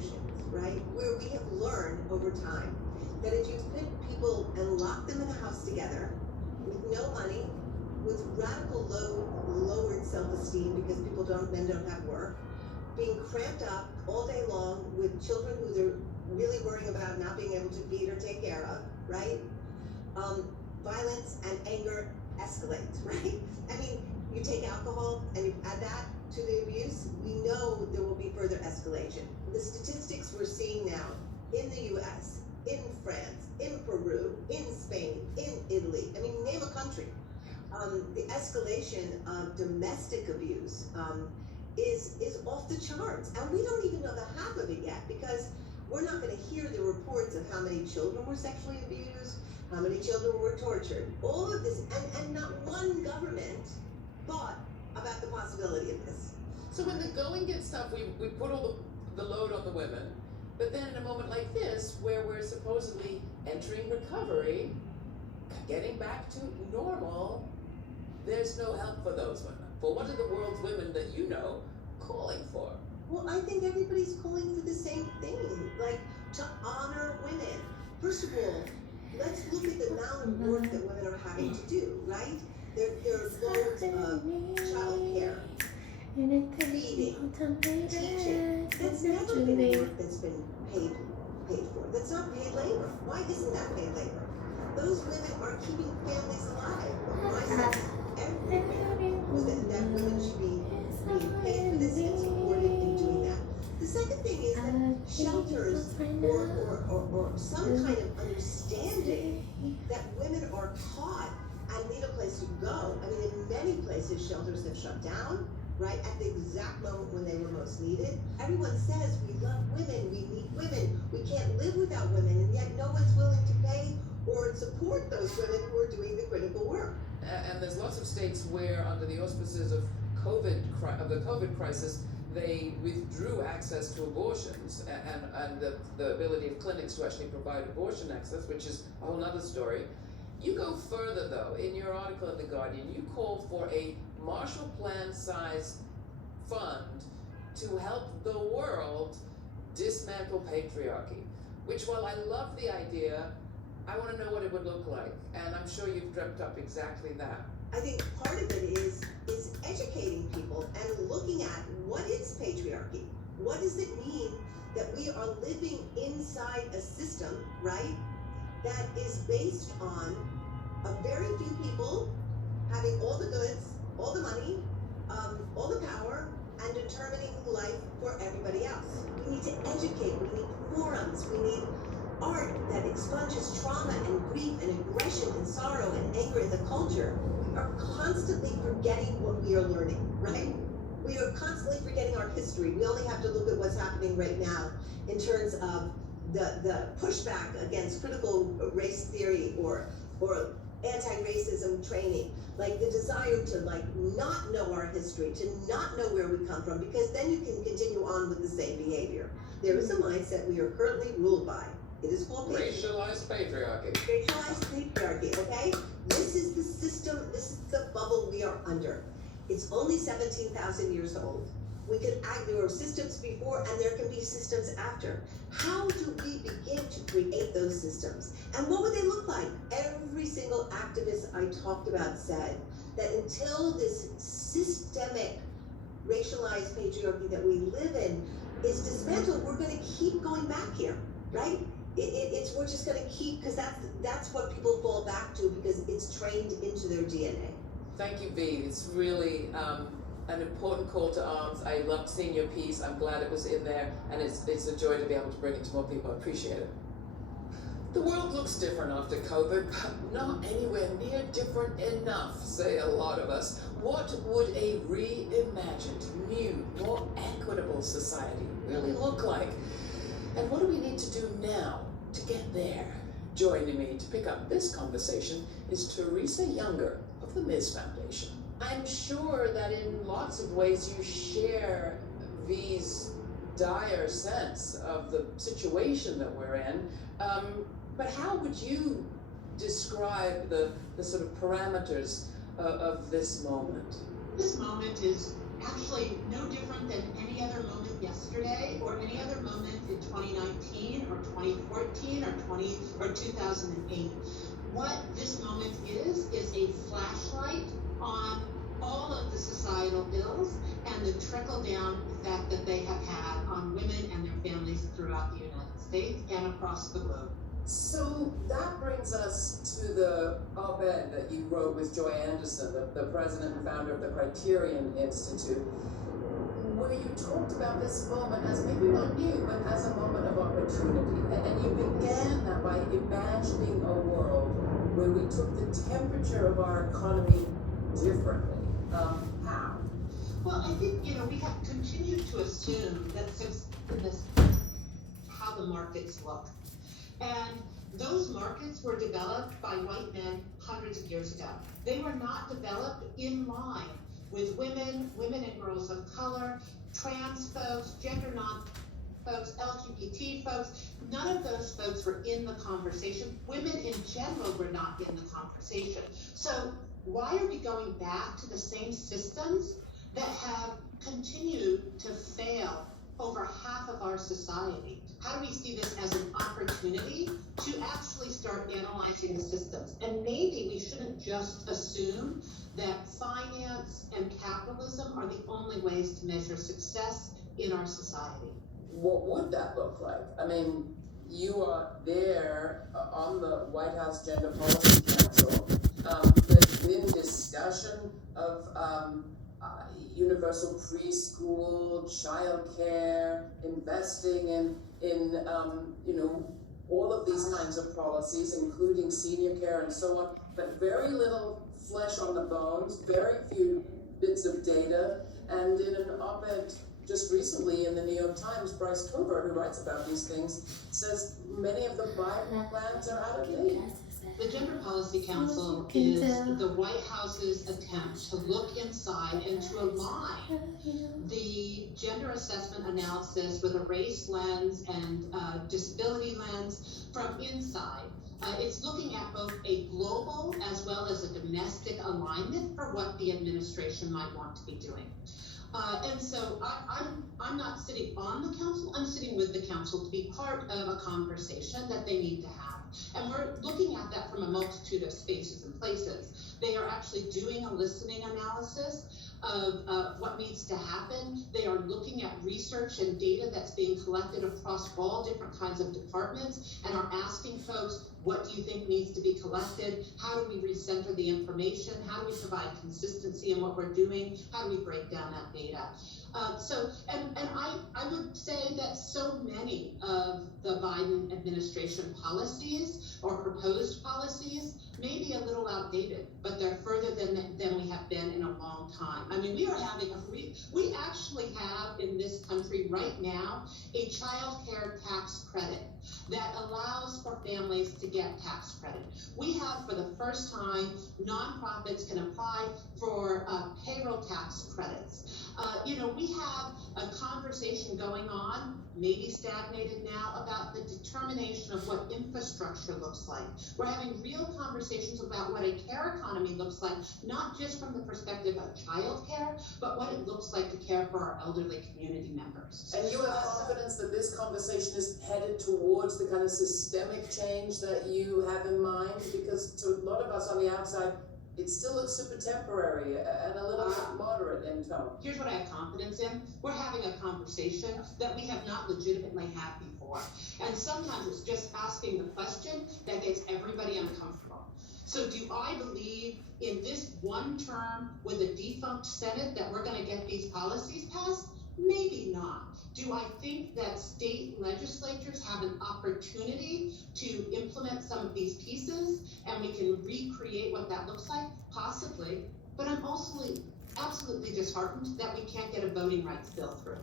institutions, right, where we have learned over time that if you put people and lock them in a house together with no money, with radical lowered self-esteem because men don't have work, being cramped up all day long with children who they're really worrying about not being able to feed or take care of, right? Violence and anger escalates, right? I mean, you take alcohol and you add that to the abuse, we know there will be further escalation. The statistics we're seeing now in the US, in France, in Peru, in Spain, in Italy, I mean, name a country. The escalation of domestic abuse is off the charts. And we don't even know the half of it yet because we're not going to hear the reports of how many children were sexually abused, how many children were tortured. All of this, and not one government thought about the possibility of this. So when the going gets tough, we put all the load on the women, but then in a moment like this, where we're supposedly entering recovery, getting back to normal, there's no help for those women. For what are the world's women that you know calling for? Well, I think everybody's calling for the same thing, like to honor women. First of all, let's look at the amount of work that women are having to do, right? There are loads of child care, feeding, teaching. That's never been work that's been paid for. That's not paid labor. Why isn't that paid labor? Those women are keeping families alive. My sense everywhere was that women should be being paid for this and supported in doing that. The second thing is that shelters or some kind of understanding that women are taught and need a place to go. I mean, in many places, shelters have shut down, right, at the exact moment when they were most needed. Everyone says, we love women, we need women, we can't live without women, and yet no one's willing to pay or support those women who are doing the critical work. And there's lots of states where, under the auspices of the COVID crisis, they withdrew access to abortions and the ability of clinics to actually provide abortion access, which is a whole other story. You go further, though. In your article in The Guardian, you call for a Marshall Plan-sized fund to help the world dismantle patriarchy, which, while I love the idea, I want to know what it would look like, and I'm sure you've dreamt up exactly that. I think part of it is educating people and looking at what is patriarchy. What does it mean that we are living inside a system, right, that is based on a very few people having all the goods, all the money, all the power, and determining life for everybody else. We need to educate, we need forums, we need art that expunges trauma and grief and aggression and sorrow and anger in the culture. We are constantly forgetting what we are learning, right? We are constantly forgetting our history. We only have to look at what's happening right now in terms of the pushback against critical race theory or anti-racism training, like the desire to not know our history, to not know where we come from, because then you can continue on with the same behavior. There is a mindset we are currently ruled by. It is called racialized patriarchy. Racialized patriarchy, okay? This is the system, this is the bubble we are under. It's only 17,000 years old. There were systems before and there can be systems after. How do we begin to create those systems? And what would they look like? Every single activist I talked about said that until this systemic racialized patriarchy that we live in is dismantled, we're going to keep going back here, right? We're just going to keep, because that's what people fall back to, because it's trained into their DNA. Thank you, V. It's really an important call to arms. I loved seeing your piece. I'm glad it was in there, and it's a joy to be able to bring it to more people. I appreciate it. The world looks different after COVID, but not anywhere near different enough, say a lot of us. What would a reimagined, new, more equitable society really look like? And what do we need to do now to get there? Joining me to pick up this conversation is Teresa Younger of the Ms. Foundation. I'm sure that in lots of ways you share V's dire sense of the situation that we're in, but how would you describe the sort of parameters of this moment? This moment is actually no different than any other moment yesterday or any other moment in 2019 or 2014 or 2008. What this moment is a flashlight on all of the societal ills and the trickle-down effect that they have had on women and their families throughout the United States and across the globe. So that brings us to the op-ed that you wrote with Joy Anderson, the president and founder of the Criterion Institute, where you talked about this moment as maybe not new, but as a moment of opportunity. And you began that by imagining a world where we took the temperature of our economy differently. How? Well, I think, we have continued to assume that since this, how the markets look. And those markets were developed by white men hundreds of years ago. They were not developed in line with women and girls of color, trans folks, gender non folks, LGBT folks. None of those folks were in the conversation. Women in general were not in the conversation. So why are we going back to the same systems that have continued to fail over half of our society? How do we see this as an opportunity to actually start analyzing the systems? And maybe we shouldn't just assume that finance and capitalism are the only ways to measure success in our society. What would that look like? I mean, you are there on the White House Gender Policy Council. There's been discussion of universal preschool, childcare, investing in all of these kinds of policies, including senior care and so on, but very little flesh on the bones, very few bits of data. And in an op-ed just recently in the New York Times, Bryce Covert, who writes about these things, says many of the Biden plans are out of date. The Gender Policy Council is the White House's attempt to look inside and to align the gender assessment analysis with a race lens and disability lens from inside. It's looking at both a global as well as a domestic alignment for what the administration might want to be doing. And so I'm not sitting on the council, I'm sitting with the council to be part of a conversation that they need to have. And we're looking at that from a multitude of spaces and places. They are actually doing a listening analysis of what needs to happen. They are looking at research and data that's being collected across all different kinds of departments and are asking folks, what do you think needs to be collected? How do we recenter the information? How do we provide consistency in what we're doing? How do we break down that data? I would say that so many of the Biden administration policies or proposed policies may be a little outdated, but they're further than we have been in a long time. I mean, we actually have in this country right now a child care tax credit that allows for families to get tax credit. We have, for the first time, nonprofits can apply for payroll tax credits. We have a conversation going on, maybe stagnated now, about the determination of what infrastructure looks like. We're having real conversations about what a care economy looks like, not just from the perspective of child care, but what it looks like to care for our elderly community members. And you have confidence that this conversation is headed towards the kind of systemic change that you have in mind? Because to a lot of us on the outside, it still looks super temporary and a little bit moderate in tone. Here's what I have confidence in. We're having a conversation that we have not legitimately had before. And sometimes it's just asking the question that gets everybody uncomfortable. So do I believe in this one term with a defunct Senate that we're going to get these policies passed? Maybe not. Do I think that state legislatures have an opportunity to implement some of these pieces and we can recreate what that looks like? Possibly. But I'm also absolutely disheartened that we can't get a voting rights bill through.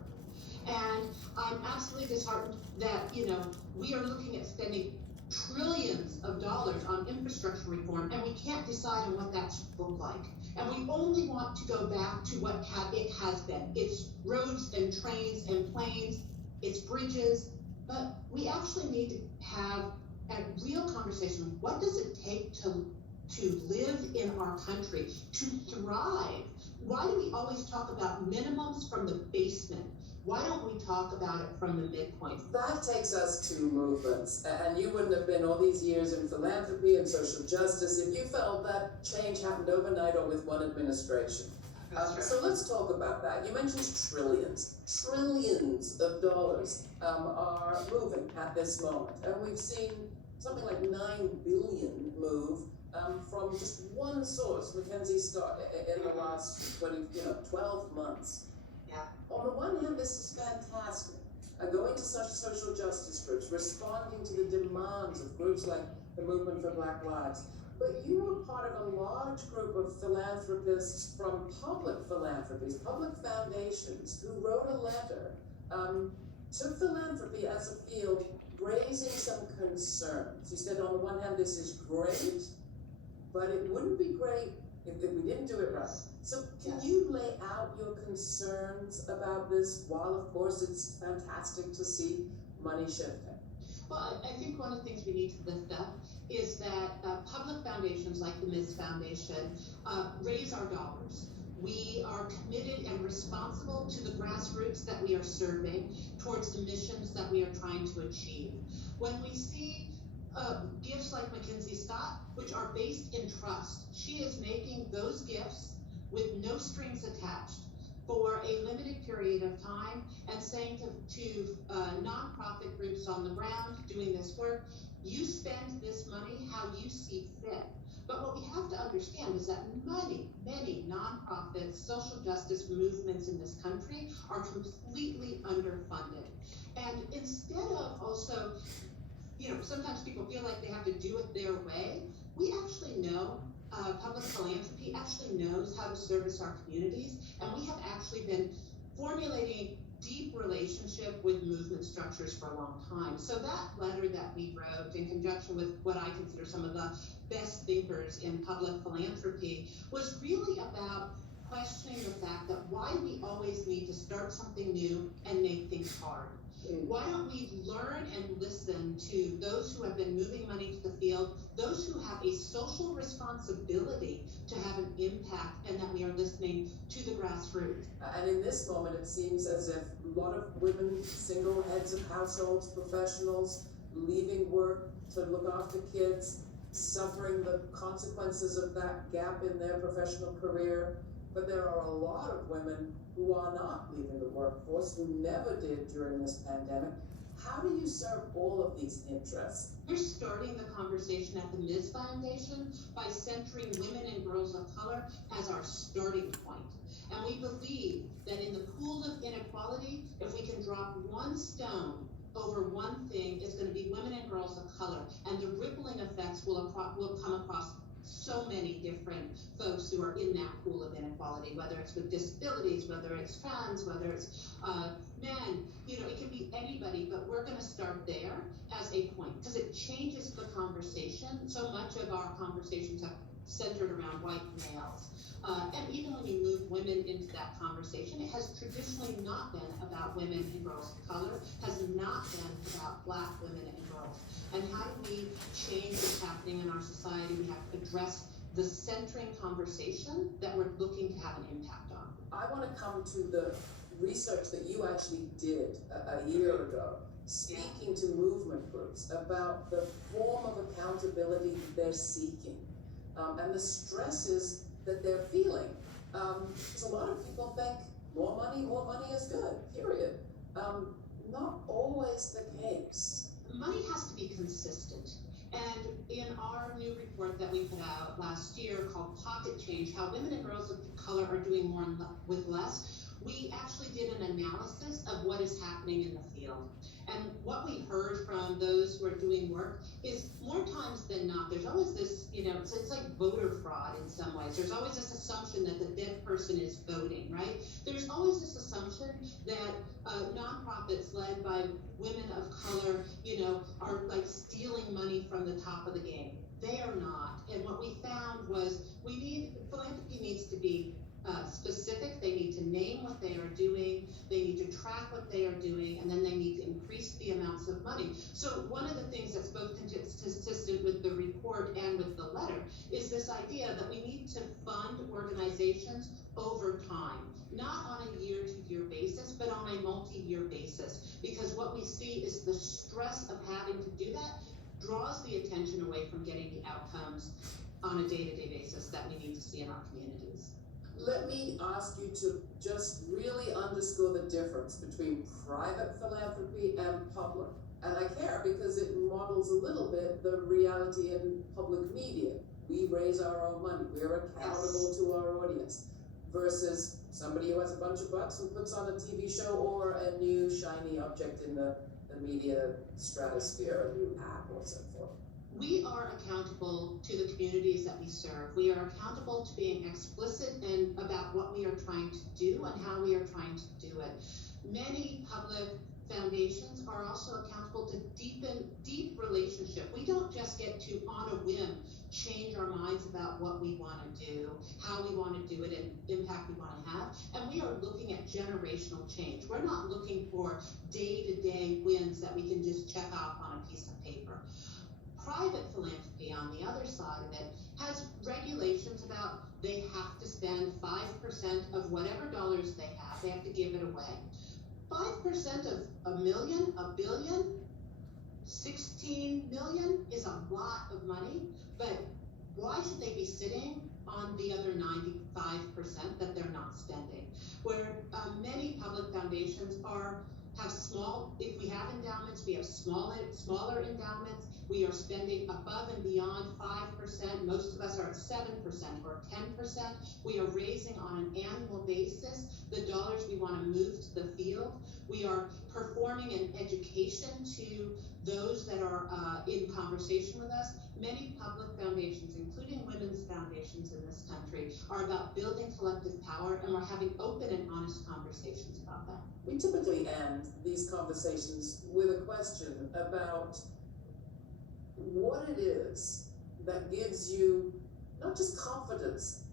And I'm absolutely disheartened that, we are looking at spending trillions of dollars on infrastructure reform and we can't decide on what that should look like. And we only want to go back to what it has been. It's roads and trains and planes, it's bridges, but we actually need to have a real conversation. What does it take to live in our country, to thrive? Why do we always talk about minimums from the basement? Why don't we talk about it from the midpoint? That takes us to movements, and you wouldn't have been all these years in philanthropy and social justice if you felt that change happened overnight or with one administration. So let's talk about that. You mentioned trillions of dollars are moving at this moment, and we've seen something like 9 billion move from just one source, Mackenzie Scott, in the last 12 months. Yeah. On the one hand, this is fantastic. Going to such social justice groups, responding to the demands of groups like the Movement for Black Lives. But you were part of a large group of philanthropists from public philanthropies, public foundations, who wrote a letter to philanthropy as a field, raising some concerns. You said, on the one hand, this is great, but it wouldn't be great if we didn't do it right. So can you lay out your concerns about this, while of course it's fantastic to see money shifting? Well, I think one of the things we need to lift up is that public foundations like the Ms. Foundation raise our dollars. We are committed and responsible to the grassroots that we are serving, towards the missions that we are trying to achieve. When we see gifts like Mackenzie Scott, which are based in trust, she is making those gifts with no strings attached for a limited period of time, and saying to nonprofit groups on the ground doing this work, you spend this money how you see fit. But what we have to understand is that many nonprofit social justice movements in this country are completely underfunded. And instead of also, sometimes people feel like they have to do it their way, we actually know public philanthropy actually knows how to service our communities, and we have actually been formulating deep relationship with movement structures for a long time. So that letter that we wrote, in conjunction with what I consider some of the best thinkers in public philanthropy, was really about questioning the fact that why we always need to start something new and make things hard. Why don't we learn and listen to those who have been moving money to the field, those who have a social responsibility to have an impact, and that we are listening to the grassroots. And in this moment, it seems as if a lot of women, single heads of households, professionals, leaving work to look after kids, suffering the consequences of that gap in their professional career. But there are a lot of women who are not leaving the workforce, who never did during this pandemic. How do you serve all of these interests? We're starting the conversation at the Ms. Foundation by centering women and girls of color as our starting point. And we believe that in the pool of inequality, if we can drop one stone over one thing, it's going to be women and girls of color. And the rippling effects will come across so many different folks who are in that pool of inequality, whether it's with disabilities, whether it's trans, whether it's men, it can be anybody, but we're going to start there as a point, because it changes the conversation. So much of our conversations have centered around white males. And even when you move women into that conversation, it has traditionally not been about women and girls of color, has not been about Black women and girls. And how do we change what's happening in our society? We have to address the centering conversation that we're looking to have an impact on. I want to come to the research that you actually did a year ago, speaking to movement groups about the form of accountability they're seeking, and the stresses that they're feeling. Because a lot of people think more money is good, period. Not always the case. Money has to be consistent. And in our new report that we put out last year called Pocket Change, How Women and Girls of Color Are Doing More with Less, we actually did an analysis of what is happening in the field. And what we heard from those who are doing work is, more times than not, there's always this, it's like voter fraud in some ways. There's always this assumption that the dead person is voting, right? There's always this assumption that nonprofits led by women of color, are like stealing money from the top of the game. They are not. And what we found was philanthropy needs to be specific. They need to name what they are doing, they need to track what they are doing, and then they need to increase the amounts of money. So one of the things that's both consistent with the report and with the letter is this idea that we need to fund organizations over time, not on a year-to-year basis, but on a multi-year basis. Because what we see is the stress of having to do that draws the attention away from getting the outcomes on a day-to-day basis that we need to see in our communities. Let me ask you to just really underscore the difference between private philanthropy and public. And I care because it models a little bit the reality in public media. We raise our own money, we're accountable to our audience, versus somebody who has a bunch of bucks and puts on a TV show or a new shiny object in the media stratosphere, a new app or so forth. We are accountable to the communities that we serve. We are accountable to being explicit and about what we are trying to do and how we are trying to do it. Many public foundations are also accountable to deepen deep relationship. We don't just get to, on a whim, change our minds about what we want to do, how we want to do it, and impact we want to have. And we are looking at generational change. We're not looking for day-to-day wins that we can just check off on a piece of paper. Private philanthropy, on the other side of it, has regulations about they have to spend 5% of whatever dollars they have to give it away. 5% of a million, a billion, 16 million is a lot of money, but why should they be sitting on the other 95% that they're not spending? Where many public foundations have small, if we have endowments, we have smaller endowments. We are spending above and beyond 5%. Most of us are at 7% or 10%. We are raising on an annual basis the dollars we want to move to the field. We are performing an education to those that are in conversation with us. Many public foundations, including women's foundations in this country, are about building collective power, and we're having open and honest conversations about that. We typically end these conversations with a question about what it is that gives you not just confidence,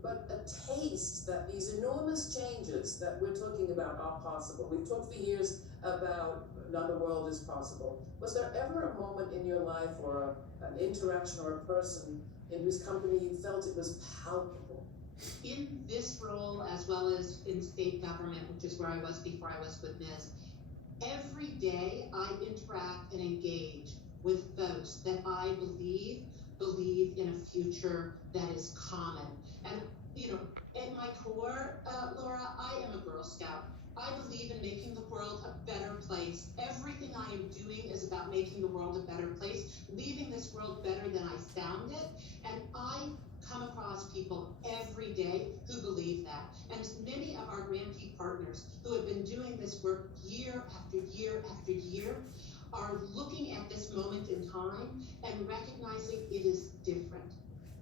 but a taste that these enormous changes that we're talking about are possible. We've talked for years about another world is possible. Was there ever a moment in your life or an interaction or a person in whose company you felt it was palpable? In this role, as well as in state government, which is where I was before I was with Ms., every day I interact and engage with folks that I believe in a future that is common. And, at my core, Laura, I am a Girl Scout. I believe in making the world a better place. Everything I am doing is about making the world a better place, leaving this world better than I found it. And I come across people every day who believe that. And many of our grantee partners who have been doing this work year after year after year are looking at this moment in time and recognizing it is different.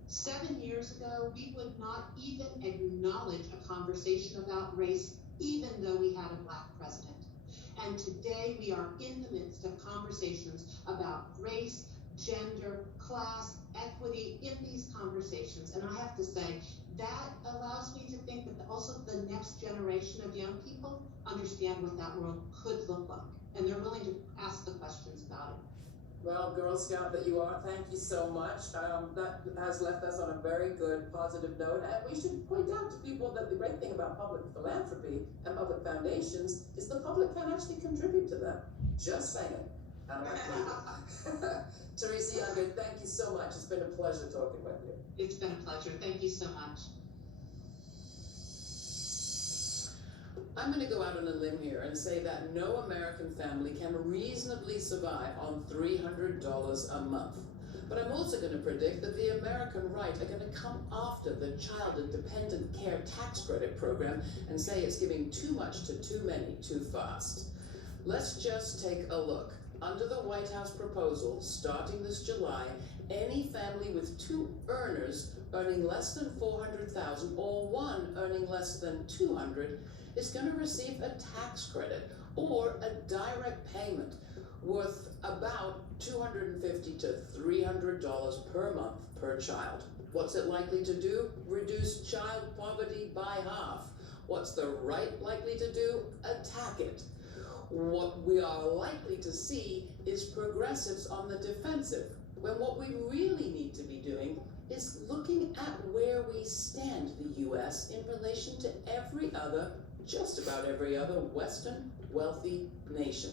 7 years ago, we would not even acknowledge a conversation about race, even though we had a Black president. And today we are in the midst of conversations about race, gender, class, equity in these conversations. And I have to say, that allows me to think that also the next generation of young people understand what that world could look like. And they're willing to ask the questions about it. Well, Girl Scout that you are, thank you so much. That has left us on a very good, positive note. And we should point out to people that the great thing about public philanthropy and public foundations is the public can actually contribute to them. Just saying. Teresa Younger, thank you so much. It's been a pleasure talking with you. It's been a pleasure. Thank you so much. I'm going to go out on a limb here and say that no American family can reasonably survive on $300 a month. But I'm also going to predict that the American right are going to come after the Child and Dependent Care Tax Credit Program and say it's giving too much to too many too fast. Let's just take a look. Under the White House proposal, starting this July, any family with 2 earners earning less than $400,000 or 1 earning less than $200,000 is going to receive a tax credit or a direct payment worth about $250 to $300 per month per child. What's it likely to do? Reduce child poverty by half. What's the right likely to do? Attack it. What we are likely to see is progressives on the defensive, when what we really need to be doing is looking at where we stand, the less in relation to just about every other Western wealthy nation.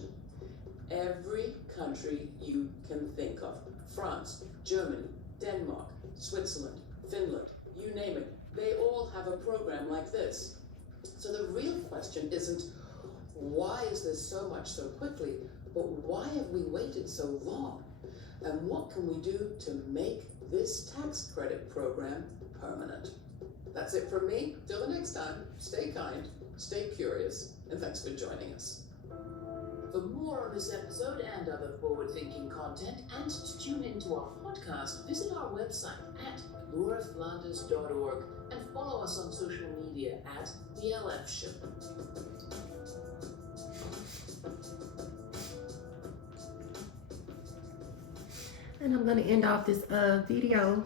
Every country you can think of, France, Germany, Denmark, Switzerland, Finland, you name it, they all have a program like this. So the real question isn't, why is this so much so quickly, but why have we waited so long? And what can we do to make this tax credit program permanent? That's it from me. Till the next time, stay kind, stay curious, and thanks for joining us. For more on this episode and other forward-thinking content, and to tune into our podcast, visit our website at lauraflanders.org and follow us on social media at The LF Show. And I'm going to end off this video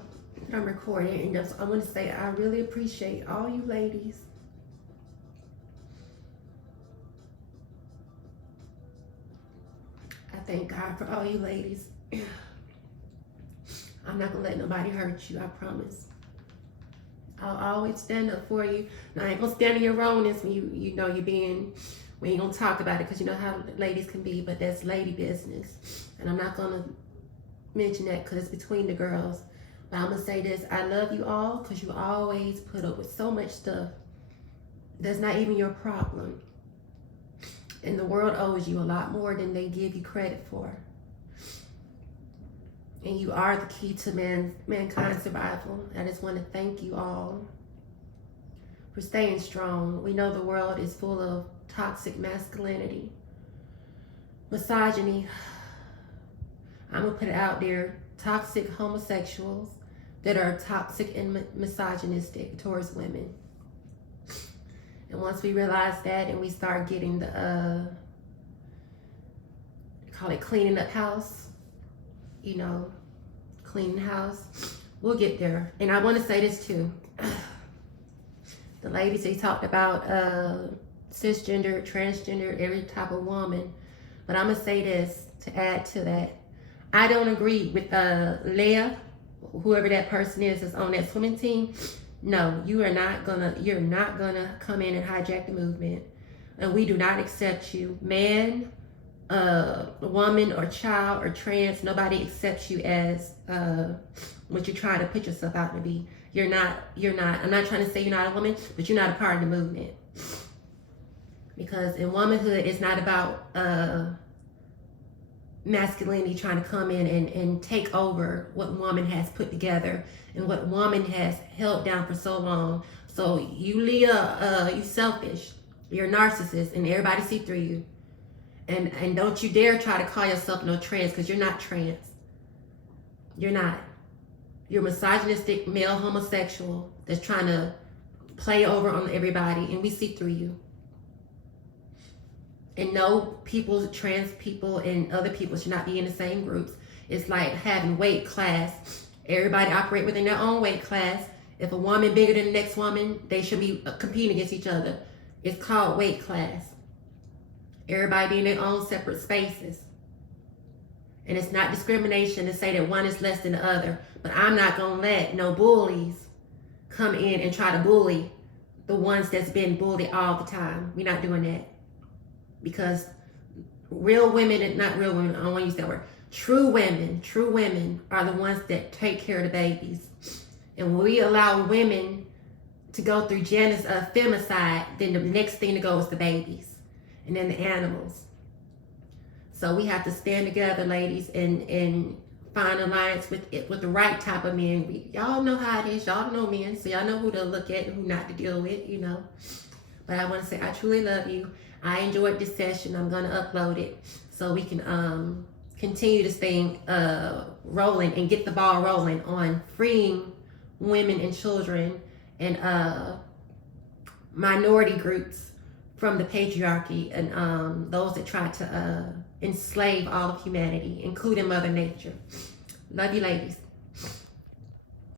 that I'm recording, and just I want to say I really appreciate all you ladies. I thank God for all you ladies. I'm not going to let nobody hurt you, I promise. I'll always stand up for you. Now, I ain't going to stand in your wrongness when you know you're being, we ain't going to talk about it because you know how ladies can be, but that's lady business. And I'm not going to mention that because it's between the girls. But I'm going to say this, I love you all because you always put up with so much stuff that's not even your problem. And the world owes you a lot more than they give you credit for. And you are the key to mankind's survival. I just want to thank you all for staying strong. We know the world is full of toxic masculinity, misogyny. I'm going to put it out there. Toxic homosexuals that are toxic and misogynistic towards women. And once we realize that and we start getting the, call it cleaning up house, you know, cleaning house, we'll get there. And I want to say this too. The ladies, they talked about cisgender, transgender, every type of woman. But I'm going to say this to add to that. I don't agree with Leah, whoever that person is that's on that swimming team. No, you're not gonna come in and hijack the movement. And we do not accept you. Man, woman, or child, or trans, nobody accepts you as what you're trying to put yourself out to be. You're not, I'm not trying to say you're not a woman, but you're not a part of the movement. Because in womanhood, it's not about masculinity trying to come in and take over what woman has put together and what woman has held down for so long. So you, Leah, you selfish, you're a narcissist, and everybody see through you. And don't you dare try to call yourself no trans, because you're not trans. You're not. You're misogynistic male homosexual that's trying to play over on everybody, and we see through you. And no, people, trans people and other people should not be in the same groups. It's like having weight class. Everybody operate within their own weight class. If a woman bigger than the next woman, they should be competing against each other. It's called weight class. Everybody be in their own separate spaces. And it's not discrimination to say that one is less than the other. But I'm not going to let no bullies come in and try to bully the ones that's been bullied all the time. We're not doing that. Because real women, and not real women, I don't want to use that word. True women are the ones that take care of the babies. And when we allow women to go through femicide, then the next thing to go is the babies. And then the animals. So we have to stand together, ladies, and find an alliance with the right type of men. Y'all know how it is. Y'all know men, so y'all know who to look at and who not to deal with, you know. But I want to say I truly love you. I enjoyed this session. I'm going to upload it so we can continue this thing rolling and get the ball rolling on freeing women and children and minority groups from the patriarchy and those that try to enslave all of humanity, including Mother Nature. Love you, ladies.